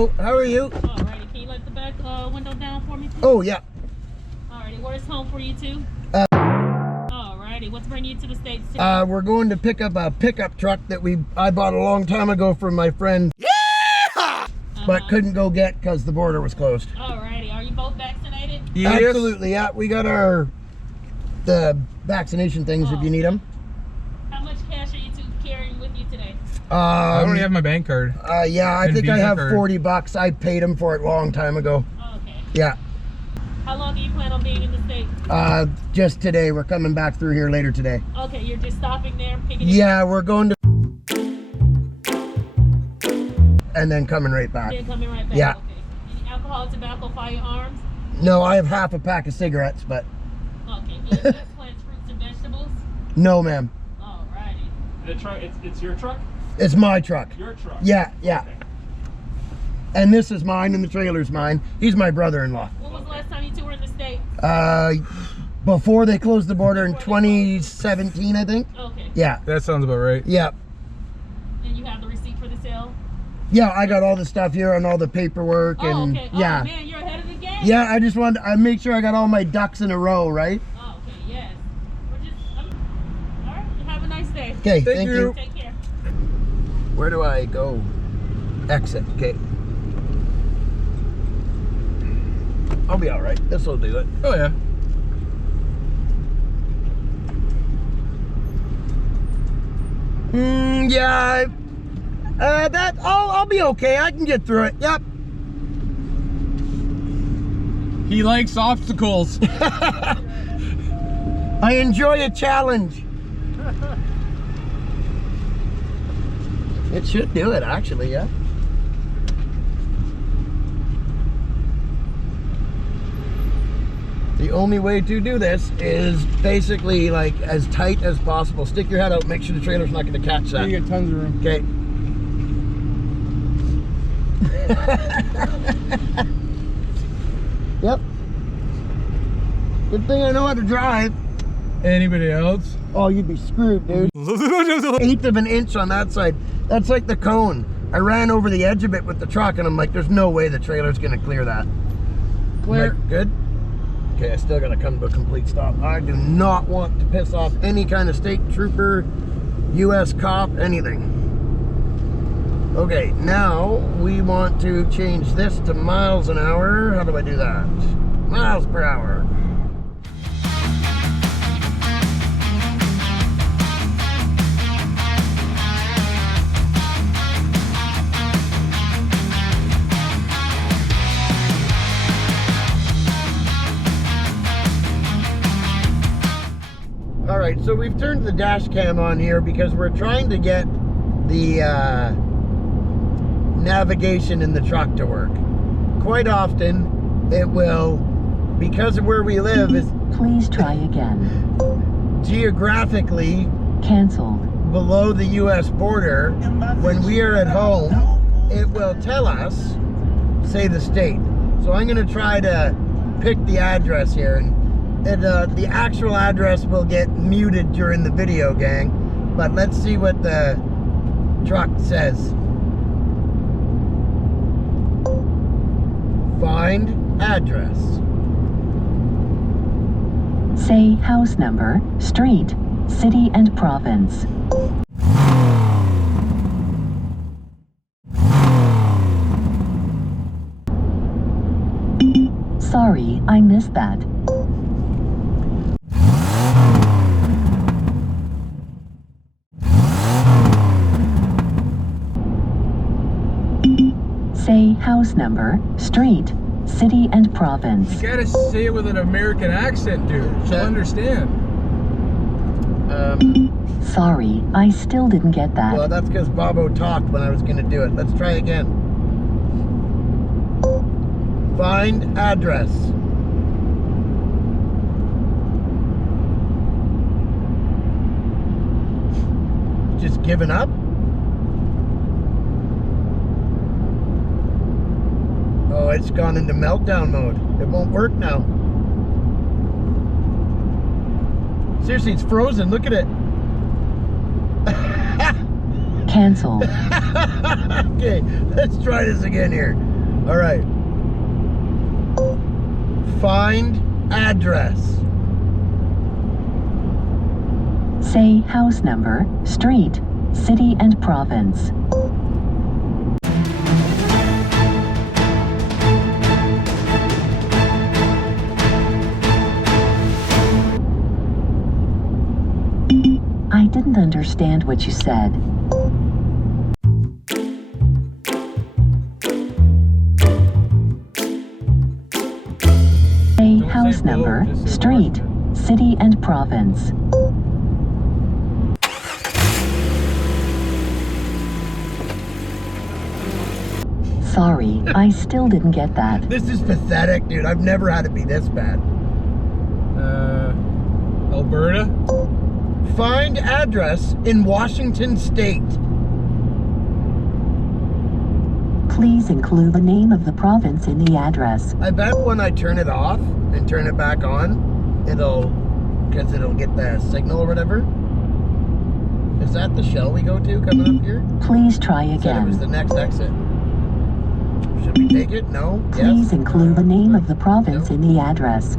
Hello, how are you? Alrighty, can you let the back window down for me, please? Oh, yeah. Alrighty, where's home for you two? Alrighty, what's bringing you to the States today? We're going to pick up a pickup truck that I bought a long time ago from my friend. Yeah! But couldn't go get because the border was closed. Alrighty, are you both vaccinated? Yes. Absolutely, yeah. We got the vaccination things if you need them. How much cash are you two carrying with you today? I don't even have my bank card. Yeah, I think I have card. $40. I paid him for it a long time ago. Oh, okay. Yeah. How long do you plan on being in the States? Just today. We're coming back through here later today. Okay, you're just stopping there, picking it Yeah, we're going to and then coming right back. Then coming right back. Yeah. Okay. Any alcohol, tobacco, firearms? No, I have half a pack of cigarettes, but Okay. Any plants, fruits, and vegetables? no, ma'am. Alrighty. The truck, it's your truck? It's my truck. Your truck? Yeah, yeah. Okay. And this is mine, and the trailer's mine. He's my brother-in-law. When was the last time you two were in the States? Before they closed the border in 2017, I think. Okay. Yeah, That sounds about right. yeah. And you have the receipt for the sale? Yeah, I got all the stuff here and all the paperwork Oh, and okay. yeah. Oh, man, you're ahead of the game. Yeah, I just wanted I make sure I got all my ducks in a row, right? Oh, okay, yes. We're just, all right, have a nice day. Okay, thank you. Take care. Where do I go? Exit, okay. I'll be all right. This will do it. Oh yeah. Yeah. I'll be okay. I can get through it. Yep. He likes obstacles. I enjoy a challenge. It should do it, actually, yeah. The only way to do this is basically like as tight as possible. Stick your head out, make sure the trailer's not going to catch that. You get tons of room. Okay. Yep. Good thing I know how to drive. Anybody else? Oh, you'd be screwed, dude. 1/8 of an inch on that side. That's like the cone. I ran over the edge of it with the truck and I'm like, there's no way the trailer's gonna clear that. Clear. Like, good? Okay, I still gotta come to a complete stop. I do not want to piss off any kind of state trooper, US cop, anything. Okay, now we want to change this to miles an hour. How do I do that? Miles per hour. All right, so we've turned the dash cam on here because we're trying to get the navigation in the truck to work. Quite often it will, because of where we live is please try again. Geographically Canceled. below the US border. When we are at home, it will tell us, say the state. So I'm gonna try to pick the address here, and the actual address will get muted during the video, gang. But let's see what the truck says. Find address. Say house number, street, city and province. Sorry, I missed that. Say house number, street, city and province. You gotta say it with an American accent, dude. She'll understand. Sorry, I still didn't get that. Well, that's because Bobo talked when I was going to do it. Let's try again. Find address. Just giving up? Oh, it's gone into meltdown mode. It won't work now. Seriously, it's frozen. Look at it. Cancel. Okay, let's try this again here. All right. Find address. Say house number, street, city and province. I didn't understand what you said. Say house number, street, city and province. Sorry, I still didn't get that. This is pathetic, dude. I've never had it be this bad. Alberta? Find address in Washington State. Please include the name of the province in the address. I bet when I turn it off and turn it back on, because it'll get the signal or whatever. Is that the shell we go to coming up here? Please try Said it was the again. next exit. Should we take it? No? Please Yes? include the name of the province in the address.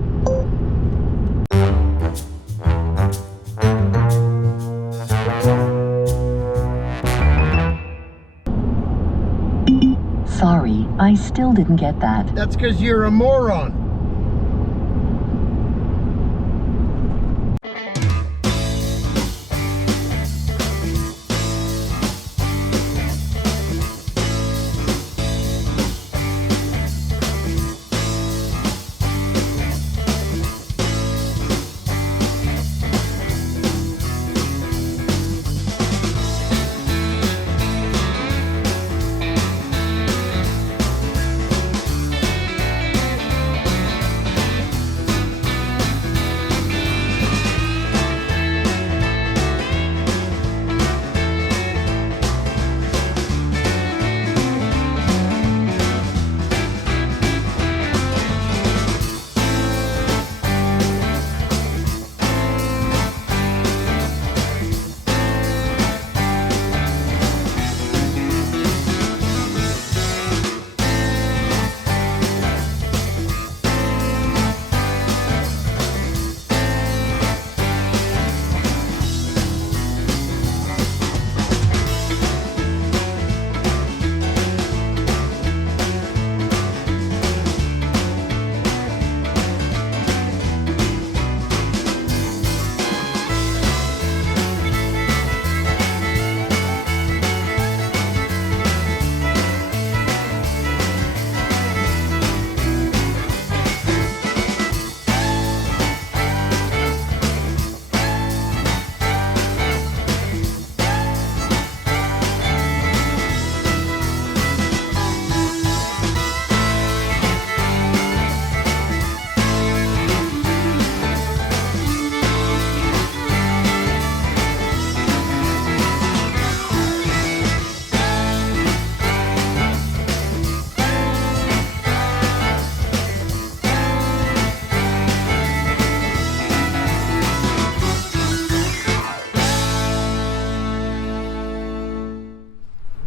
Sorry, I still didn't get that. That's because you're a moron.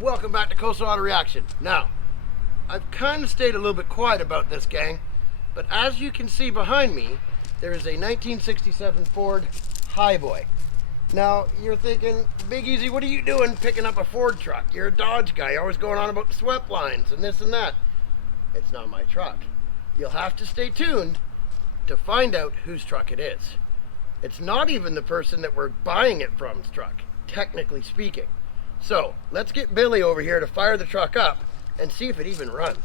Welcome back to Coastal Auto Reaction. Now, I've kind of stayed a little bit quiet about this, gang, but as you can see behind me, there is a 1967 Ford Highboy. Now, you're thinking, Big Easy, what are you doing picking up a Ford truck? You're a Dodge guy, always going on about the swept lines and this and that. It's not my truck. You'll have to stay tuned to find out whose truck it is. It's not even the person that we're buying it from's truck, technically speaking. So, let's get Billy over here to fire the truck up and see if it even runs.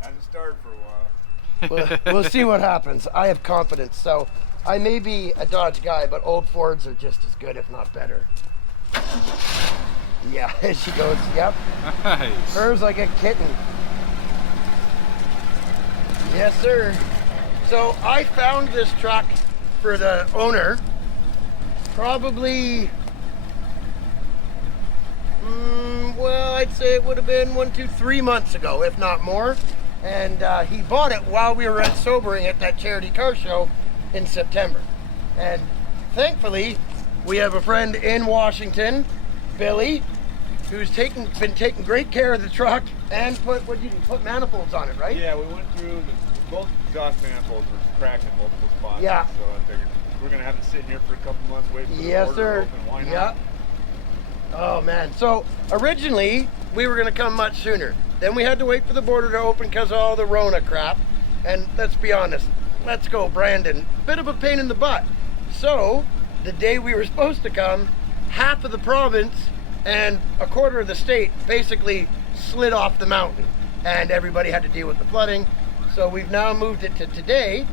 Hasn't started for a while. We'll see what happens. I have confidence. So, I may be a Dodge guy, but old Fords are just as good, if not better. Yeah, she goes, yep. Nice. Purrs like a kitten. Yes, sir. So, I found this truck for the owner probably, well, I'd say it would have been 3 months ago, if not more. And he bought it while we were at Sobering at that charity car show in September. And thankfully, we have a friend in Washington, Billy, who's been taking great care of the truck and put manifolds on it, right? Yeah, we went through both exhaust manifolds were cracked in multiple spots. Yeah. So I figured we're gonna have to sit here for a couple months waiting for the border to open. Why not? Yeah. Oh man. So originally we were gonna come much sooner. Then we had to wait for the border to open because of all the Rona crap. And let's be honest, let's go Brandon. Bit of a pain in the butt. So the day we were supposed to come, half of the province and a quarter of the state basically slid off the mountain, and everybody had to deal with the flooding. So we've now moved it to today.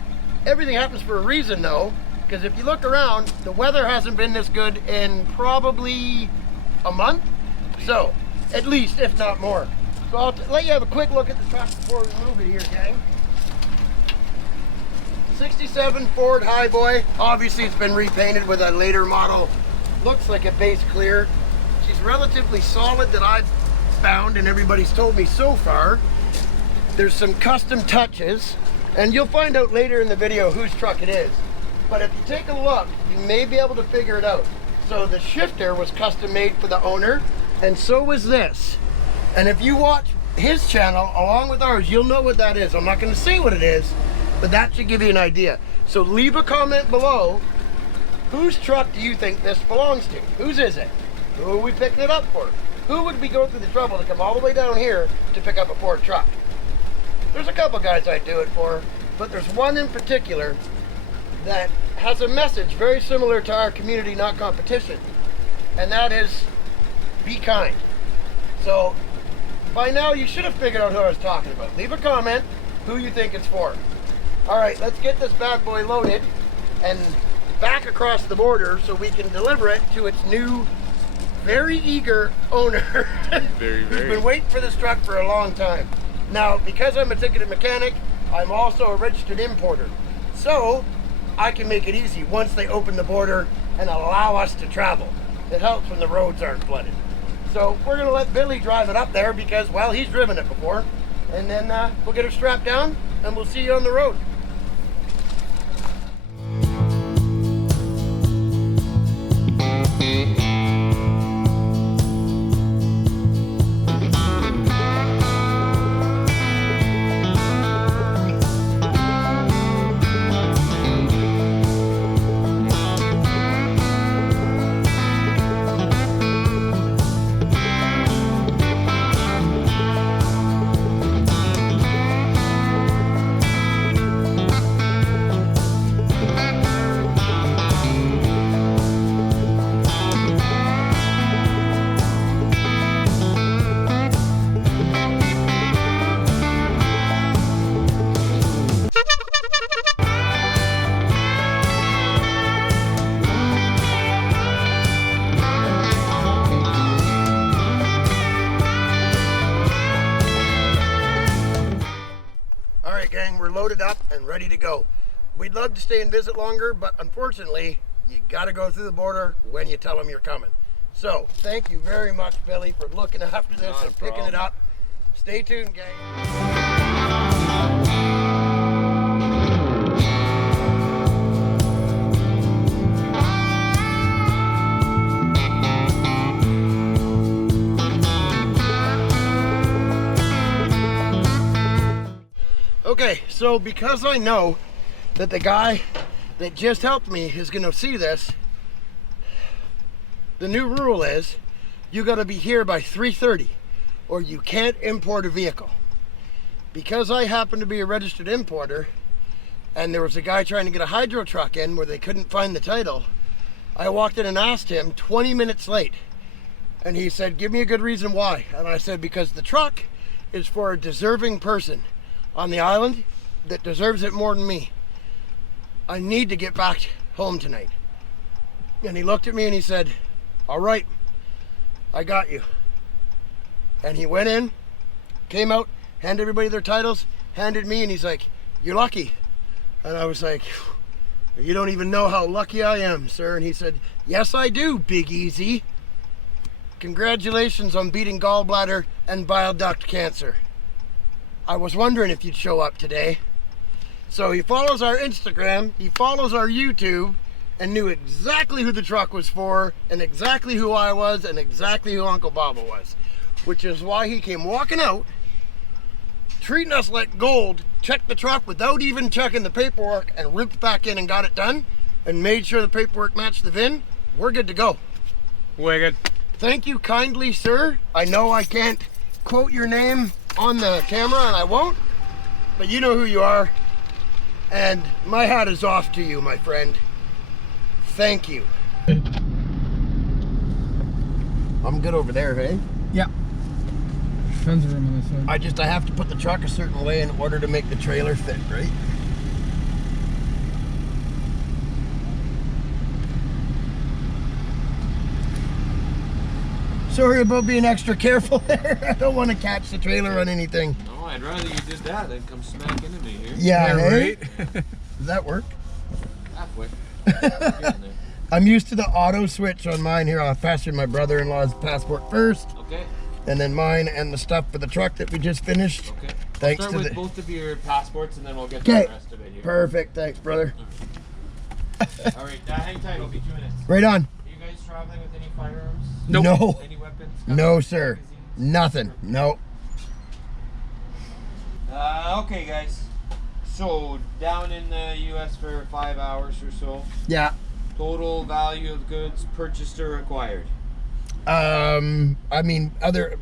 Everything happens for a reason though, because if you look around, the weather hasn't been this good in probably a month. So at least, if not more. So I'll let you have a quick look at the truck before we move it here, gang. 67 Ford Highboy. Obviously it's been repainted with a later model. Looks like a base clear. She's relatively solid that I've found and everybody's told me so far. There's some custom touches, and you'll find out later in the video whose truck it is. But if you take a look, you may be able to figure it out. So the shifter was custom made for the owner, and so was this. And if you watch his channel along with ours, you'll know what that is. I'm not going to say what it is, but that should give you an idea. So leave a comment below. Whose truck do you think this belongs to? Whose is it? Who are we picking it up for? Who would we go through the trouble to come all the way down here to pick up a Ford truck? There's a couple guys I'd do it for, but there's one in particular that has a message very similar to our community, not competition, and that is be kind. So by now you should have figured out who I was talking about. Leave a comment who you think it's for. All right, let's get this bad boy loaded and back across the border so we can deliver it to its new, very eager owner. Who's been waiting for this truck for a long time. Now, because I'm a ticketed mechanic, I'm also a registered importer. So I can make it easy once they open the border and allow us to travel. It helps when the roads aren't flooded. So we're gonna let Billy drive it up there because, well, he's driven it before. And then we'll get her strapped down and we'll see you on the road. Loaded up and ready to go. We'd love to stay and visit longer, but unfortunately you got to go through the border when you tell them you're coming. So thank you very much, Billy, for looking after this and picking it up. Stay tuned, gang. Okay, so because I know that the guy that just helped me is gonna see this, the new rule is you gotta be here by 3:30 or you can't import a vehicle. Because I happen to be a registered importer and there was a guy trying to get a hydro truck in where they couldn't find the title, I walked in and asked him 20 minutes late. And he said, give me a good reason why. And I said, because the truck is for a deserving person on the island that deserves it more than me. I need to get back home tonight. And he looked at me and he said, all right, I got you. And he went in, came out, handed everybody their titles, handed me, and he's like, you're lucky. And I was like, you don't even know how lucky I am, sir. And he said, yes, I do, Big Easy. Congratulations on beating gallbladder and bile duct cancer. I was wondering if you'd show up today. So he follows our Instagram, he follows our YouTube, and knew exactly who the truck was for, and exactly who I was, and exactly who Uncle Baba was. Which is why he came walking out, treating us like gold, checked the truck without even checking the paperwork, and ripped back in and got it done, and made sure the paperwork matched the VIN. We're good to go. Wicked. Thank you kindly, sir. I know I can't quote your name on the camera, and I won't, but you know who you are. And my hat is off to you, my friend. Thank you. I'm good over there, hey? Yeah. Tons of room on this side. I have to put the truck a certain way in order to make the trailer fit, right? Sorry about being extra careful there. I don't want to catch the trailer on anything. No, I'd rather you did that than come smack into me here. Yeah, hey? right? Does that work? Halfway. I'm used to the auto switch on mine here. I'll pass you my brother-in-law's passport first, Okay. and then mine and the stuff for the truck that we just finished. Okay. Thanks I'll to start with the... both of your passports and then we'll get to Okay. the rest of it here. Perfect. Thanks, brother. All right, hang tight. It'll be 2 minutes. Right on. Are you guys traveling with any firearms? Nope. No. Any weapons? No, sir. Magazines? Nothing. No. Okay, guys. So, down in the U.S. for 5 hours or so. Yeah. Total value of goods purchased or acquired. I mean,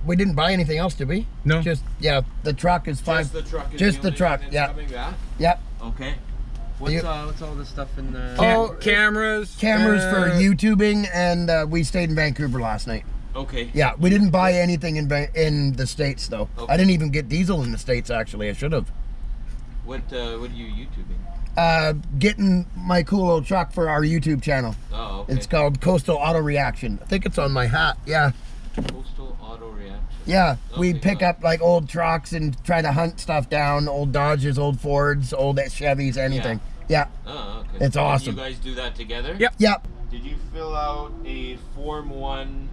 we didn't buy anything else, did we? No. Just, yeah, the truck is fine. Just the truck is Just the only truck, thing that's yeah. coming back? Yep. Okay. You- What's all this stuff in the... Oh, Cameras. Cameras for YouTubing, and we stayed in Vancouver last night. Okay. Yeah, we didn't buy anything in the States, though. Okay. I didn't even get diesel in the States, actually. I should have. What are you YouTubing? Getting my cool old truck for our YouTube channel. Oh, okay. It's called Coastal Auto Reaction. I think it's on my hat. Yeah. Coastal Auto Reaction. Yeah, we Okay, pick cool. up like old trucks and try to hunt stuff down, old Dodges, old Fords, old Chevys, anything. Yeah. Oh, okay. It's awesome. And you guys do that together? Yep. Yep. Did you fill out a Form 1,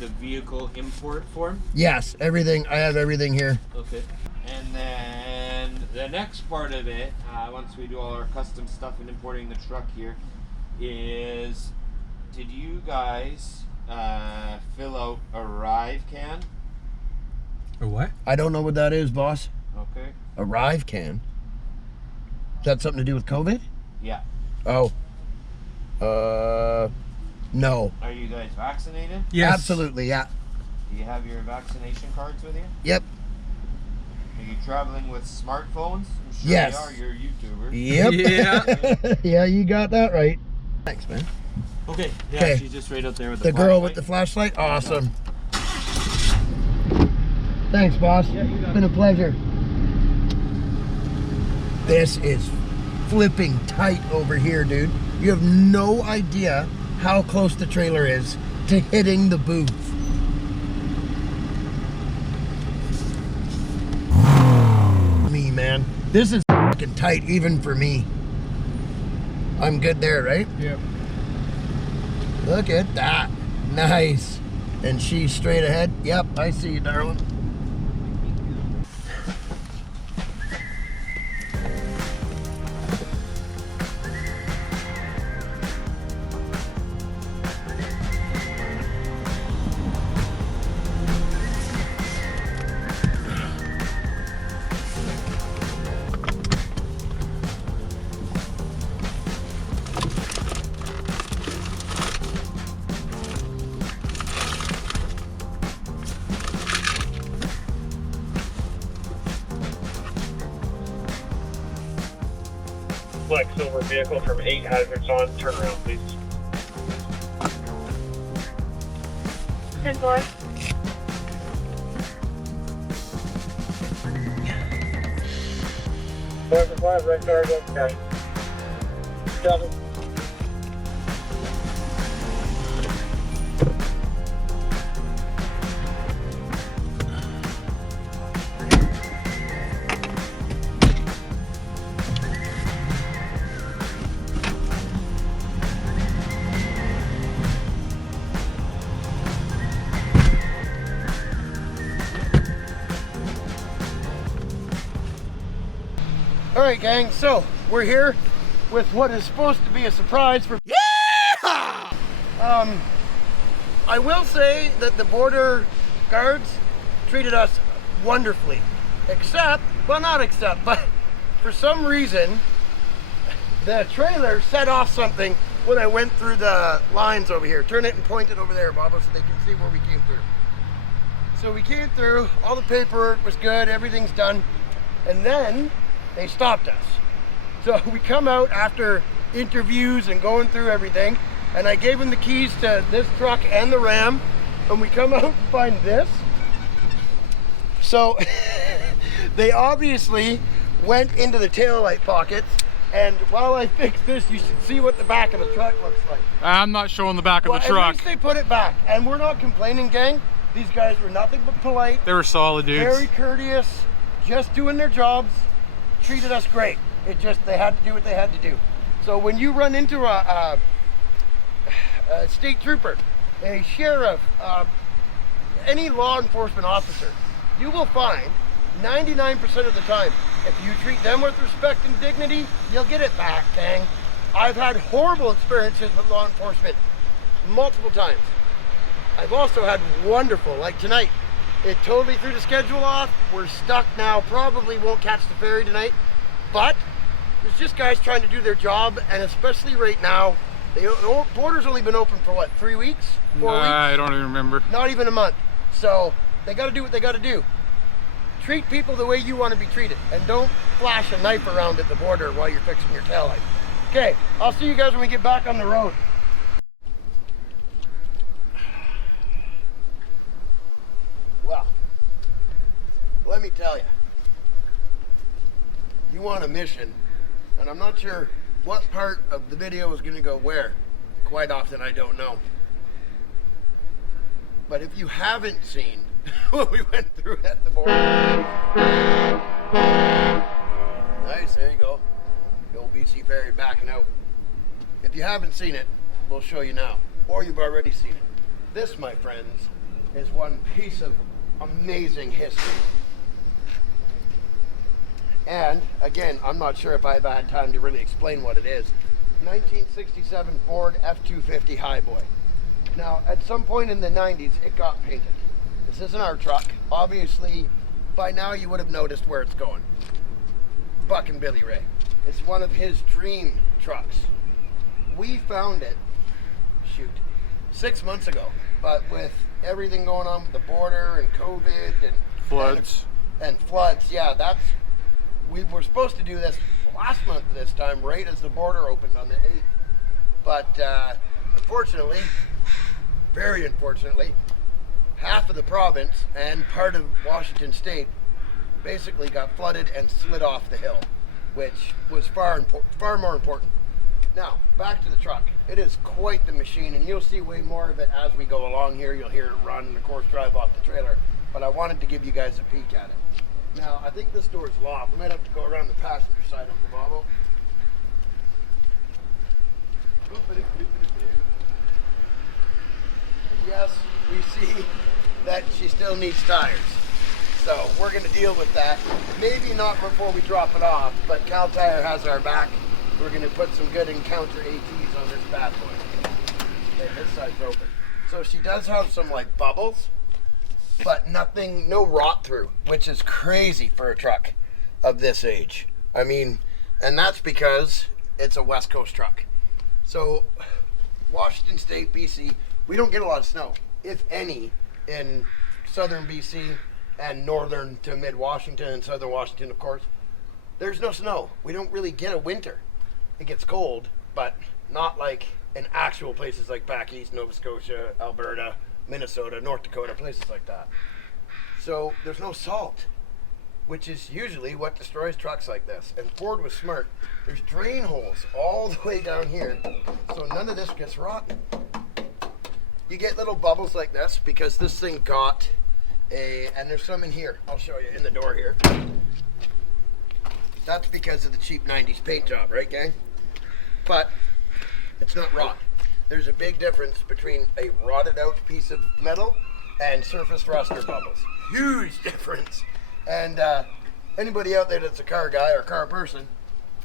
the vehicle import form? Yes, everything. I have everything here. Okay. And then the next part of it, once we do all our custom stuff and importing the truck here, is did you guys fill out a Arrive can? A what? I don't know what that is, boss. Okay. Arrive can. Is that something to do with COVID? Yeah. Oh. No. Are you guys vaccinated? Yes. Absolutely, yeah. Do you have your vaccination cards with you? Yep. Are you traveling with smartphones? I'm sure Yes. you are. You're a YouTuber. Yep. Yeah. Yeah, you got that right. Thanks, man. Okay. Yeah, Okay. she's just right out there with The girl with the flashlight? Awesome. Thanks, boss. It's been a pleasure. This is flipping tight over here, dude. You have no idea how close the trailer is to hitting the booth. Me, man. This is fucking tight even for me. I'm good there, right? Yep. Look at that. Nice. And she's straight ahead. Yep, I see you, darling. Flex over vehicle from 8 hazards on. Turn around, please. 10-4. Driver 5, right car, go cash. 7. All right, gang, so we're here with what is supposed to be a surprise for I will say that the border guards treated us wonderfully. But for some reason, the trailer set off something when I went through the lines over here. Turn it and point it over there, Bobo, so they can see where we came through. So we came through, all the paperwork was good, everything's done, and then they stopped us. So we come out after interviews and going through everything, and I gave them the keys to this truck and the Ram, and we come out and find this. So they obviously went into the taillight pockets, and while I fix this, you should see what the back of the truck looks like. I'm not showing the back of the truck. At least they put it back, and we're not complaining, gang. These guys were nothing but polite. They were solid dudes. Very courteous, just doing their jobs, treated us great. It just, they had to do what they had to do. So when you run into a state trooper, a sheriff, any law enforcement officer, you will find 99% of the time, if you treat them with respect and dignity, you'll get it back, gang. I've had horrible experiences with law enforcement multiple times. I've also had wonderful, like tonight. It totally threw the schedule off. We're stuck now, probably won't catch the ferry tonight, but there's just guys trying to do their job, and especially right now, the border's only been open for what, 3 weeks? 4 weeks? I don't even remember. Not even a month. So they gotta do what they gotta do. Treat people the way you want to be treated, and don't flash a knife around at the border while you're fixing your taillight. Okay, I'll see you guys when we get back on the road. Well, let me tell you, you want a mission, and I'm not sure what part of the video is going to go where. Quite often I don't know. But if you haven't seen what we went through at the border. Nice, there you go. The old BC ferry backing out. If you haven't seen it, we'll show you now. Or you've already seen it. This, my friends, is one piece of amazing history. And, again, I'm not sure if I've had time to really explain what it is. 1967 Ford F-250 Highboy. Now, at some point in the 90s, it got painted. This isn't our truck. Obviously, by now you would have noticed where it's going. Buckin Billy Ray. It's one of his dream trucks. We found it, 6 months ago. But with everything going on with the border and COVID and floods. And floods, yeah, we were supposed to do this last month this time, right as the border opened on the 8th. But unfortunately, very unfortunately, half of the province and part of Washington State basically got flooded and slid off the hill, which was far more important. Now, back to the truck. It is quite the machine, and you'll see way more of it as we go along here. You'll hear it run and, of course, drive off the trailer, but I wanted to give you guys a peek at it. Now, I think this door is locked. We might have to go around the passenger side, Uncle Bobo. Yes, we see that she still needs tires. So we're going to deal with that. Maybe not before we drop it off, but Cal Tire has our back. We're going to put some good Encounter ATs on this bad boy. Okay, this side's open. So she does have some like bubbles, but nothing, no rot through, which is crazy for a truck of this age. I mean, and that's because it's a West Coast truck. So Washington State, BC, we don't get a lot of snow, if any, in southern BC and northern to mid-Washington and southern Washington, of course. There's no snow. We don't really get a winter. It gets cold, but not like in actual places like back east, Nova Scotia, Alberta, Minnesota, North Dakota, places like that. So there's no salt, which is usually what destroys trucks like this. And Ford was smart. There's drain holes all the way down here, so none of this gets rotten. You get little bubbles like this because this thing got and there's some in here. I'll show you in the door here. That's because of the cheap 90s paint job, right, gang? But it's not rot. There's a big difference between a rotted out piece of metal and surface rust or bubbles. Huge difference. And anybody out there that's a car guy or car person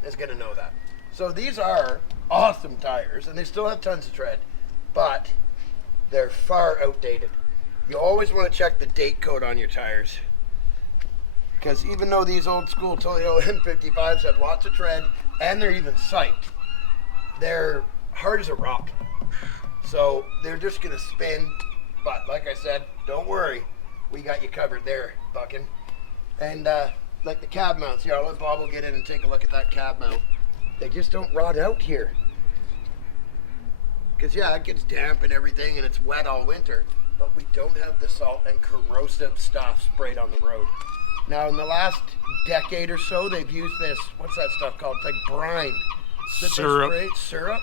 is gonna know that. So these are awesome tires, and they still have tons of tread. but they're far outdated. You always want to check the date code on your tires. Because even though these old school Toyo M55s have lots of tread and they're even psyched, they're hard as a rock. So they're just going to spin. But like I said, don't worry. We got you covered there, Buckin. And like the cab mounts here, I'll let Bob will get in and take a look at that cab mount. They just don't rot out here. Because yeah, it gets damp and everything and it's wet all winter, but we don't have the salt and corrosive stuff sprayed on the road. Now in the last decade or so, they've used this, what's that stuff called? It's like brine. Syrup. Syrup.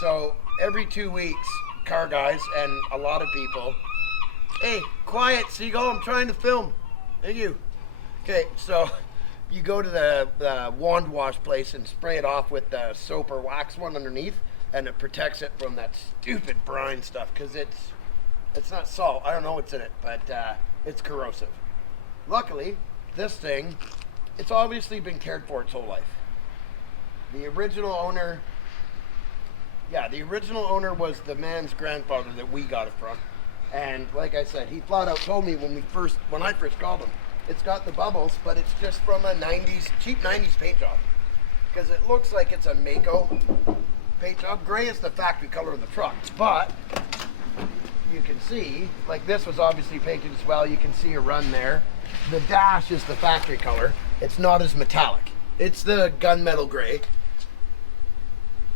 So every 2 weeks, car guys and a lot of people, hey, quiet, Seagull, I'm trying to film. Thank you. Okay, so you go to the wand wash place and spray it off with the soap or wax one underneath, and it protects it from that stupid brine stuff, because it's not salt. I don't know what's in it, but it's corrosive. Luckily, this thing, it's obviously been cared for its whole life. The original owner was the man's grandfather that we got it from. And like I said, he flat out told me when I first called him, it's got the bubbles, but it's just from a cheap 90s paint job. Because it looks like it's a Mako paint job. Gray is the factory color of the truck, but you can see, like this was obviously painted as well. You can see a run there. The dash is the factory color. It's not as metallic. It's the gunmetal gray.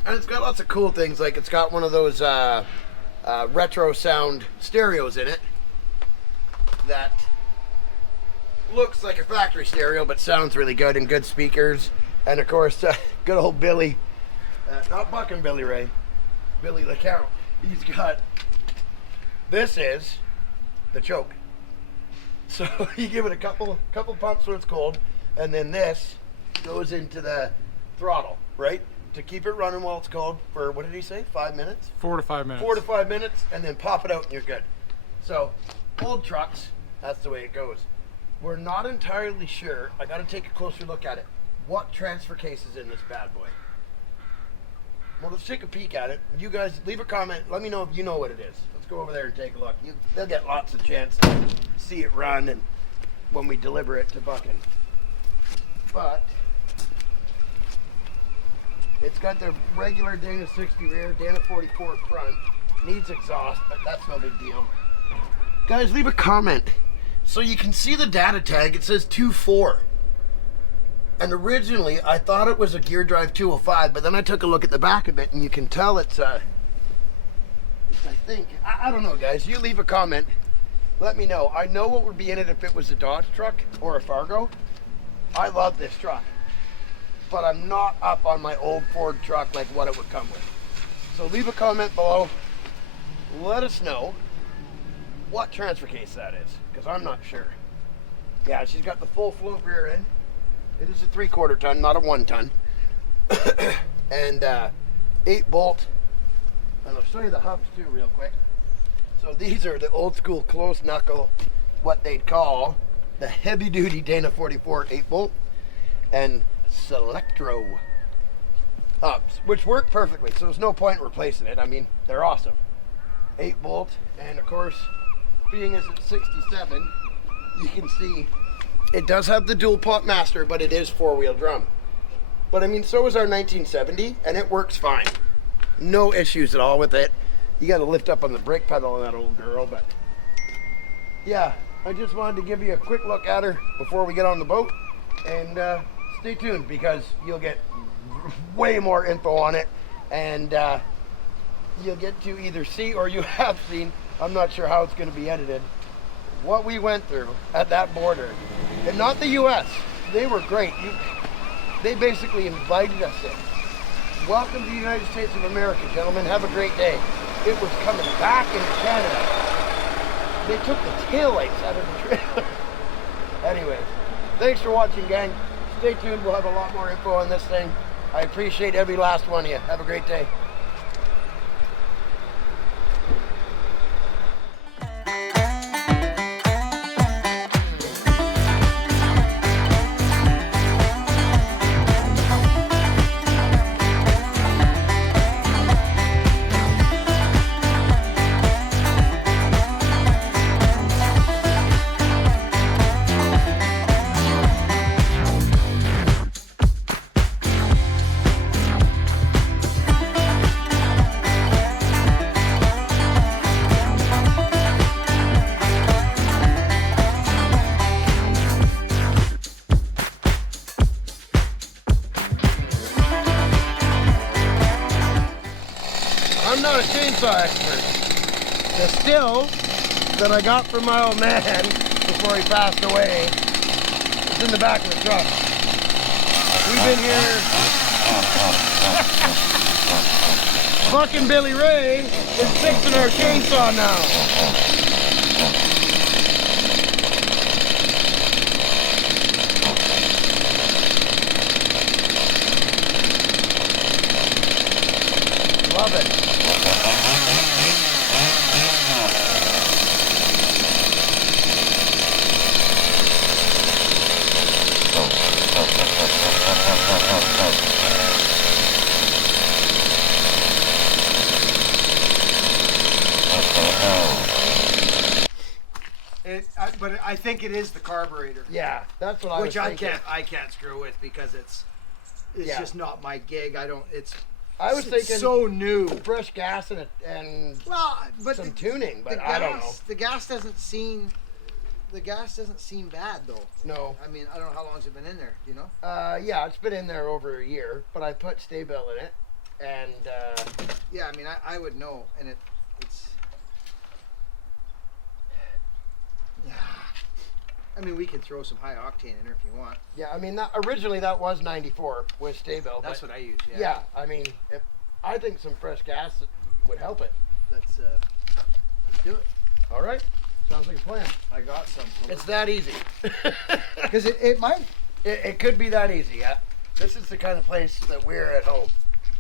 And it's got lots of cool things, like it's got one of those retro sound stereos in it that looks like a factory stereo but sounds really good, and good speakers. And of course, good old Billy, not Buckin Billy Ray, Billy LeCount. He's got, this is the choke. So you give it a couple pumps when it's cold, and then this goes into the throttle, right? To keep it running while it's cold for, what did he say, 5 minutes? 4 to 5 minutes. 4 to 5 minutes, and then pop it out and you're good. So, old trucks, that's the way it goes. We're not entirely sure, I gotta take a closer look at it, what transfer case is in this bad boy. Well, let's take a peek at it. You guys, leave a comment, let me know if you know what it is. Let's go over there and take a look. They'll get lots of chance to see it run and when we deliver it to Buckin. But it's got the regular Dana 60 rear, Dana 44 front. Needs exhaust, but that's no big deal. Guys, leave a comment. So you can see the data tag, it says 2.4. And originally, I thought it was a gear drive 205, but then I took a look at the back of it, and you can tell it's I think, I don't know, guys. You leave a comment. Let me know. I know what would be in it if it was a Dodge truck or a Fargo. I love this truck. But I'm not up on my old Ford truck like what it would come with. So leave a comment below. Let us know what transfer case that is, because I'm not sure. Yeah, she's got the full float rear end. It is a 3/4 ton, not a 1 ton. And 8 bolt. And I'll show you the hubs too real quick. So these are the old school close knuckle, what they'd call the heavy duty Dana 44 8 bolt and Selectro hubs, which work perfectly. So there's no point in replacing it. I mean, they're awesome. 8 bolt, and of course, being as it's 67, you can see it does have the dual pot master, but it is 4-wheel drum. But I mean, so is our 1970, and it works fine. No issues at all with it. You got to lift up on the brake pedal on that old girl, but yeah, I just wanted to give you a quick look at her before we get on the boat, and stay tuned because you'll get way more info on it, and you'll get to either see or you have seen, I'm not sure how it's going to be edited, what we went through at that border. And not the US, they were great. They basically invited us in. Welcome to the United States of America, gentlemen. Have a great day. It was coming back into Canada. They took the taillights out of the trailer. Anyways, thanks for watching, gang. Stay tuned. We'll have a lot more info on this thing. I appreciate every last one of you. Have a great day. I'm not a chainsaw expert. The still that I got from my old man before he passed away is in the back of the truck. We've been here. Fucking Billy Ray is fixing our chainsaw now. Love it. But I think it is the carburetor. Yeah, that's what I was thinking. I can't screw with because it's Yeah. just not my gig. I don't. I was thinking so new. fresh gas and Well, but some tuning, but the I don't know. The gas doesn't seem bad though. No. I mean, I don't know how long's it been in there. You know. Yeah, it's been in there over a year, but I put Stay-Bill in it, and Yeah, I mean, I would know, and it's. I mean, we can throw some high octane in there if you want. yeah, I mean, originally that was 94 with Stay-Bill. That's but what I use. Yeah. yeah, I mean, I think some fresh gas would help it. Let's do it. All right, sounds like a plan. I got some. It's that easy. Because it might. It could be that easy. Yeah. This is the kind of place that we're at home.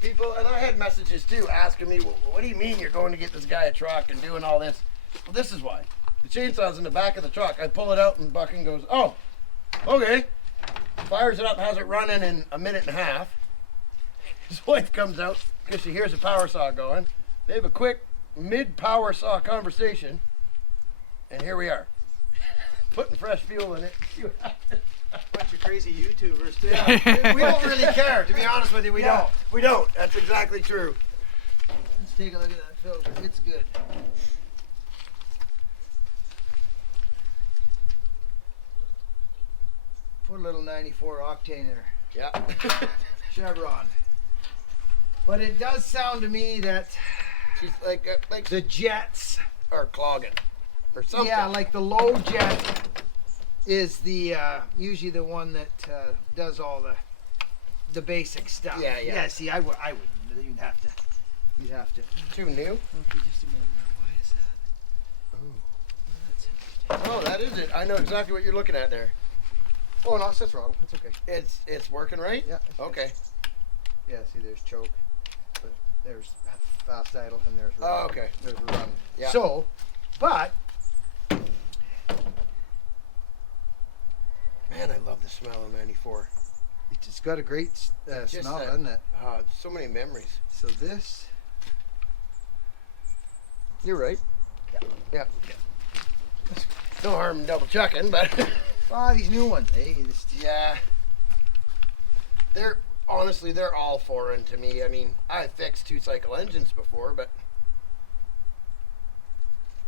People, and I had messages too asking me, well, what do you mean you're going to get this guy a truck and doing all this? Well, this is why. The chainsaw's in the back of the truck. I pull it out and Buckin goes, oh, okay. Fires it up, has it running in a minute and a half. His wife comes out because she hears a power saw going. They have a quick mid-power saw conversation. And here we are. Putting fresh fuel in it. Bunch of crazy YouTubers too. We don't really care, to be honest with you. We don't. We don't. That's exactly true. Let's take a look at that filter. It's good. Put a little 94 octane in her. Yeah. Chevron. But it does sound to me that She's like the jets are clogging or something. Yeah, like the low jet is the usually the one that does all the basic stuff. Yeah, yeah. Yeah, see, I would. You'd have to. Too new. Okay, just a minute now. Why is that? Oh, that's interesting. Oh, that is it. I know exactly what you're looking at there. Oh no, it's the throttle. It's okay. It's working right. Yeah. Okay. Yeah. See, there's choke, but there's fast idle, and there's run. Oh, okay. There's run. Yeah. So, but Man, I love the smell of 94. it's got a great Just smell, that- doesn't it? Oh, so many memories. So this. You're right. Yeah. No harm in double checking, but These new ones, eh? yeah. They're honestly, they're all foreign to me. I mean, I fixed 2-cycle engines before, but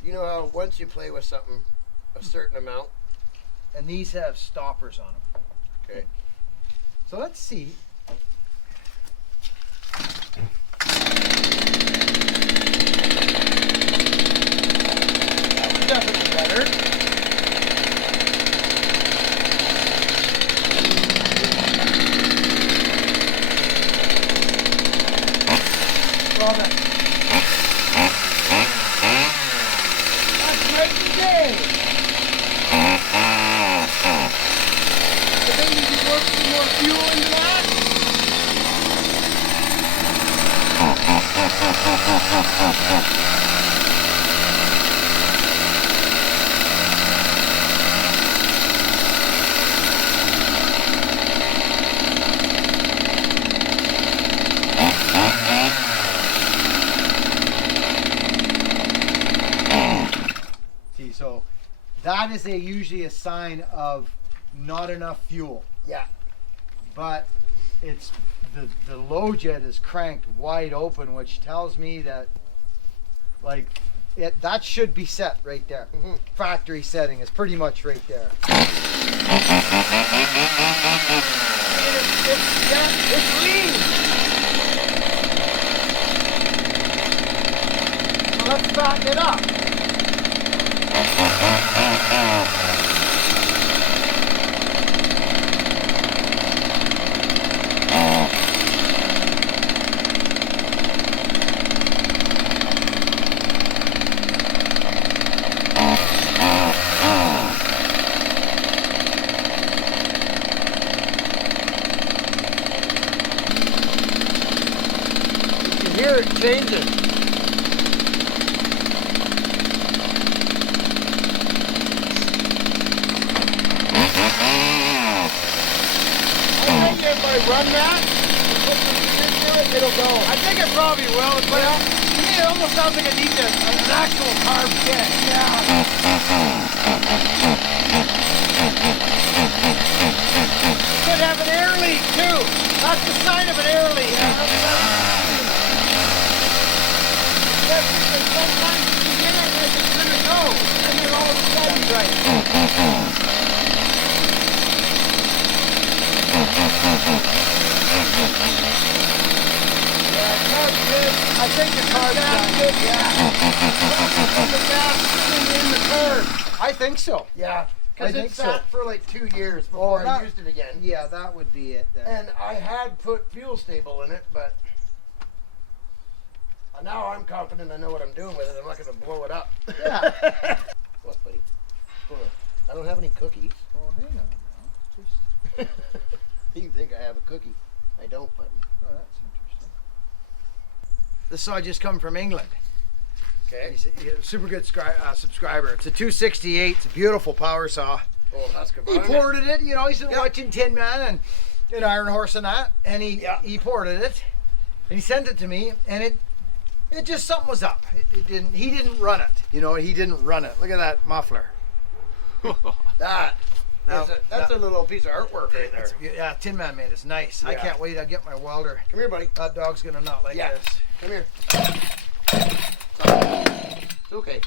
you know how once you play with something a certain amount. And these have stoppers on them. Okay. So let's see. That's definitely better. Well, that's night and day. But then you can work some more fuel into that. See, so that is usually a sign of not enough fuel. Yeah. But it's the low jet is cranked wide open, which tells me that like that should be set right there. Factory setting is pretty much right there. It's lean. fatten it up. Here it changes. I think if I run that, and put some heat into it, it'll go. I think it probably will, but to me it almost sounds like it needs an actual carb kit. Yeah. Could have an air leak too. That's the sign of an air leak. Sometimes you get it like it's gonna go, and then all of a sudden, right. I think the car's done. In the curve. I think so. Yeah, I because think it sat for like 2 years before I used it again. Yeah, that would be it then. And I had put fuel stable in it, but now I'm confident I know what I'm doing with it. I'm not going to blow it up. Yeah. What, buddy? Hold on. I don't have any cookies. Oh, hang on now. Just... You think I have a cookie? I don't, buddy. Oh, that's interesting. This saw just come from England. Okay. He's a super good subscriber. It's a 268. It's a beautiful power saw. Oh, that's good. He ported it. You know, he's been watching Tin Man and Iron Horse and that, and he ported it, and he sent it to me, and it just something was up. It didn't. He didn't run it. You know, he didn't run it. Look at that muffler. That's a little piece of artwork right there. Yeah, Tin Man made it. It's nice. I Yeah. can't wait. I get my welder. Come here, buddy. That dog's gonna not like Yeah. this. Come here. It's okay.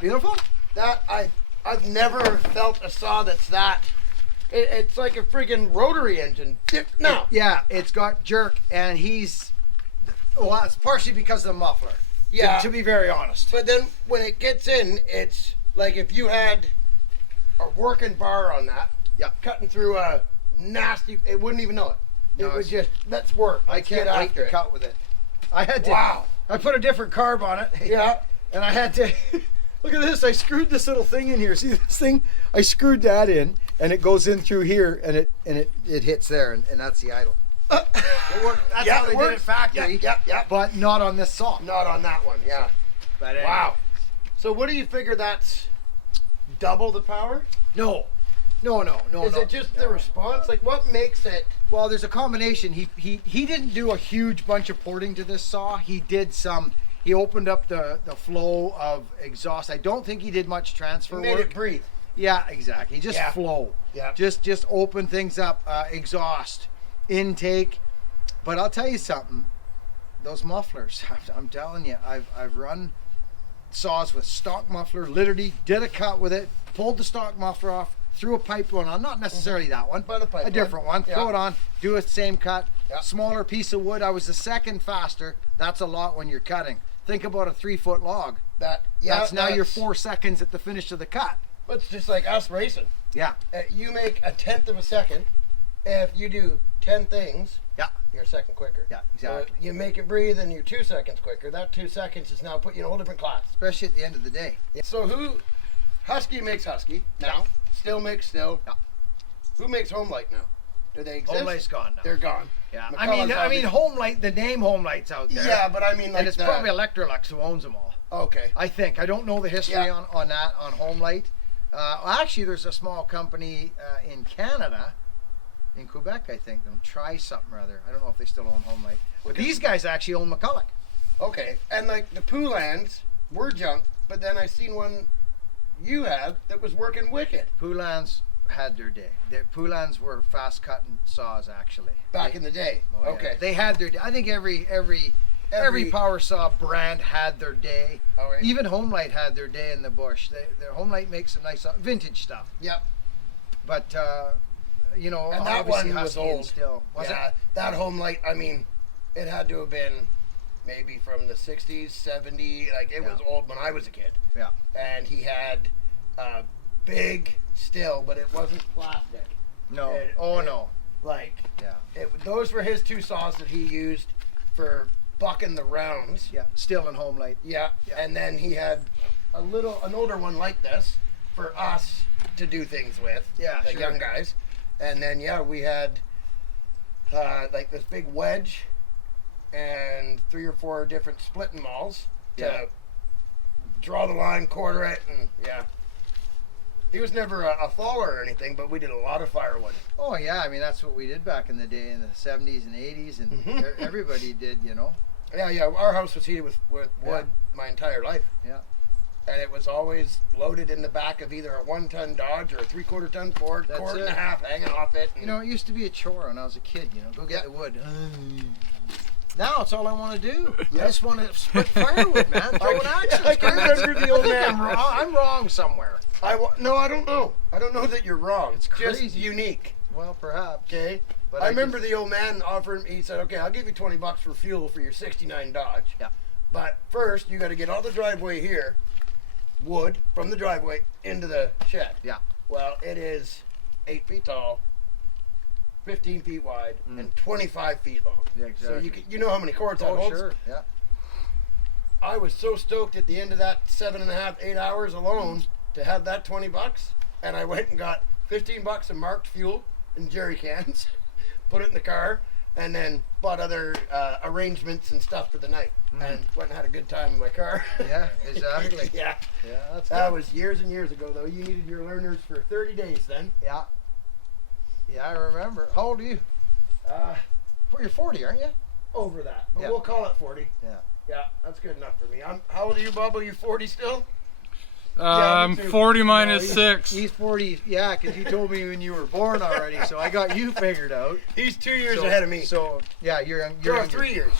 Beautiful? That I've never felt a saw that's that. It's like a friggin' rotary engine. No. Yeah, it's got jerk, and well, it's partially because of the muffler. Yeah. To be very honest. But then when it gets in, it's like if you had a working bar on that, cutting through a nasty, it wouldn't even know it. No, It would just, let's work. I Let's can't get wait after to it. cut with it. I had to. Wow. I put a different carb on it. Yeah. And I had to. Look at this. I screwed this little thing in here. See this thing? I screwed that in, and it goes in through here, and it hits there, and that's the idle. It worked. That's how they did it factory. Yeah. But not on this saw. Not on that one. Yeah. But anyway. Wow. So what do you figure that's double the power? No. Is it just the response? Like what makes it? Well, there's a combination. He didn't do a huge bunch of porting to this saw. He did some. He opened up the flow of exhaust. I don't think he did much transfer Made work. it breathe. Yeah, exactly. Just flow. Yeah. Just open things up. Exhaust, intake. But I'll tell you something. those mufflers. I'm telling you, I've run saws with stock muffler. Literally did a cut with it, pulled the stock muffler off, threw a pipe one on. Not necessarily that one, But a different one. Yeah. Throw it on, do a same cut. Yeah. Smaller piece of wood. I was a second faster. That's a lot when you're cutting. Think about a 3-foot log. That's now you're 4 seconds at the finish of the cut. It's just like us racing. Yeah. You make a 1/10 of a second. If you do 10 things, Yeah. you're a second quicker. Yeah, exactly. You make it breathe and you're 2 seconds quicker. That 2 seconds is now put you in a whole different class. Especially at the end of the day. So Husky makes Husky now. Still makes Still. Yeah. Who makes Home Light now? Do they exist? Home Light's gone now. They're gone. Yeah. McCullough's I mean, Home Light. The name Home Light's out there. Yeah, but I mean, like and it's probably Electrolux who owns them all. okay. I think. I don't know the history Yeah. on that, on Home Light. Actually, there's a small company in Canada, in Quebec, I think. They'll try something or other. I don't know if they still own Home Light. But Okay. these guys actually own McCulloch. Okay, and like the Poulans were junk, but then I seen one you had that was working wicked Poulans had their day. The Poulans were fast cutting saws, actually. back in the day. Oh, yeah. Okay. They had their day. I think every power saw brand had their day. All right. Even Home Light had their day in the bush. Their Home Light makes some nice vintage stuff. Yep. But you know, And that obviously one was Husky and old. still. Was yeah, it? that Home Light. I mean, it had to have been maybe from the '60s, '70s. Like it was old when I was a kid. Yeah. And he had a big still, but it wasn't plastic. No. It- No. Like Yeah. those were his 2 saws that he used for bucking the rounds. Yeah. Still in Home Light. Yeah. Yeah. And then he had an older one like this for us to do things with. Yeah, the sure. young guys. And then we had like this big wedge and 3 or 4 different splitting mauls to Yeah. draw the line, quarter it, and he was never a faller or anything, but we did a lot of firewood. Oh yeah. I mean, that's what we did back in the day in the 70s and 80s, and Mhm. everybody did. You know. Yeah. Our house was heated with wood my entire life. Yeah. And it was always loaded in the back of either a 1-ton Dodge or a 3/4 ton Ford, That's quart and it. a half hanging off it. You know, it used to be a chore when I was a kid. You know, go get the wood. Now it's all I want to do. I just want to split firewood, man. Throw an axe. I can remember the old man. I'm wrong somewhere. No, I don't know. I don't know that you're wrong. It's just crazy. unique. Well, perhaps. Okay. But I I remember just- the old man offering. He said, "Okay, I'll give you $20 for fuel for your '69 Dodge. Yeah. But first, you got to get all the driveway here, wood from the driveway into the shed. Yeah. Well, it is 8 feet tall, 15 feet wide, and 25 feet long. Yeah, So exactly. you know how many cords that Oh, holds. sure. Yeah. I was so stoked at the end of that 7.5, 8 hours alone to have that $20, and I went and got $15 of marked fuel in jerry cans, put it in the car, and then bought other arrangements and stuff for the night, and went and had a good time in my car. Yeah, exactly. Yeah. Yeah, that's good. That was years and years ago, though. You needed your learners for 30 days then. Yeah. Yeah, I remember. How old are you? You're 40, aren't you? Over that, but Yeah. we'll call it 40. Yeah. Yeah, that's good enough for me. How old are you, Bob? Are you 40 still? I'm me too. 40 minus he's- 6. He's 40. Yeah, because you told me when you were born already, so I got you figured out. He's 2 years So- ahead of me. So yeah, you're You're younger. 3 years.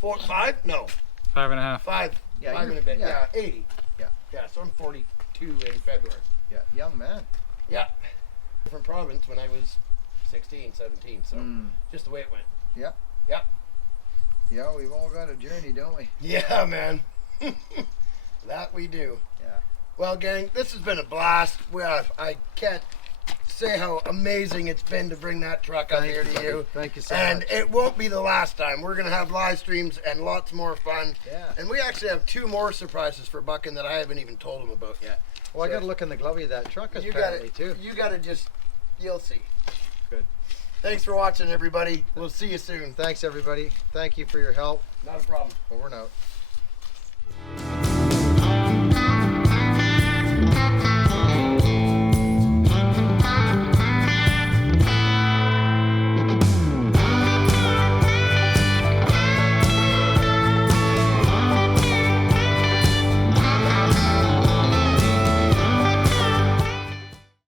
4, 5? No, 5.5. 5. Yeah, 5 you're- and a bit. yeah. Yeah, 80. Yeah. Yeah, so I'm 42 in February. Yeah, young man. Yeah. Different province when I was 16, 17. So just the way it went. Yeah. Yeah. Yeah, we've all got a journey, don't we? Yeah, man. That we do. Yeah. Well, gang, this has been a blast. I can't say how amazing it's been to bring that truck up here to buddy. you. Thank you so And much. it won't be the last time. We're going to have live streams and lots more fun. Yeah. And we actually have 2 more surprises for Buckin that I haven't even told him about yet. Well, I So- got to look in the glovey of that truck You apparently gotta, too. you gotta you'll see. Good. Thanks for watching, everybody. We'll see you soon. Thanks, everybody. Thank you for your help. Not a problem. Over and out.